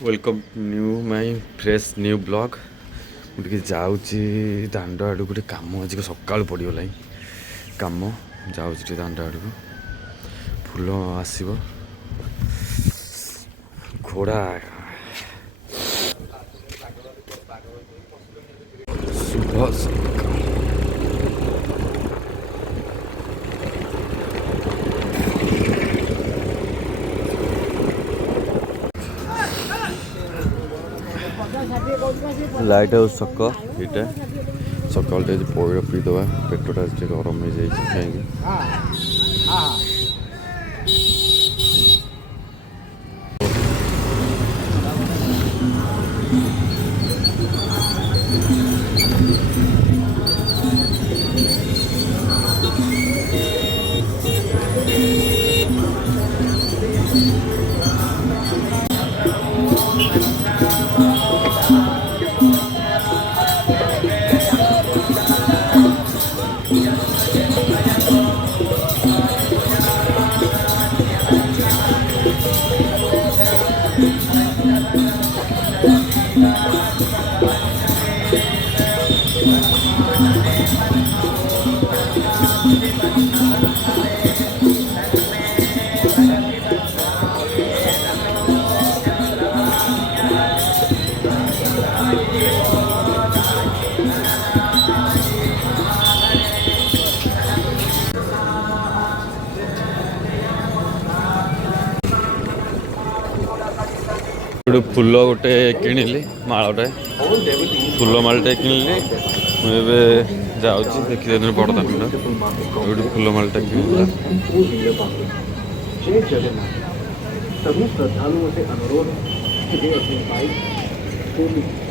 welcome knew my fresh new blog मुझे जाऊँगी दांड आड़ गोटे कम आज सका पड़गला कम जाऊँगी दांड आड़ को फूल आसब घोड़ा शुभ सकाल लाइट हाउस छक ये सकाल पैर पीदबा पेटा गरम हो जाए कहीं फूल गोटे किणिली मालटे फूल मालटे किणिली मुझे जाऊँगी देखिए बड़ दांड गोटे फूल मालटा किणिला सभी श्रद्धालुओं से अनुरोध है कि वे अपनी बाइक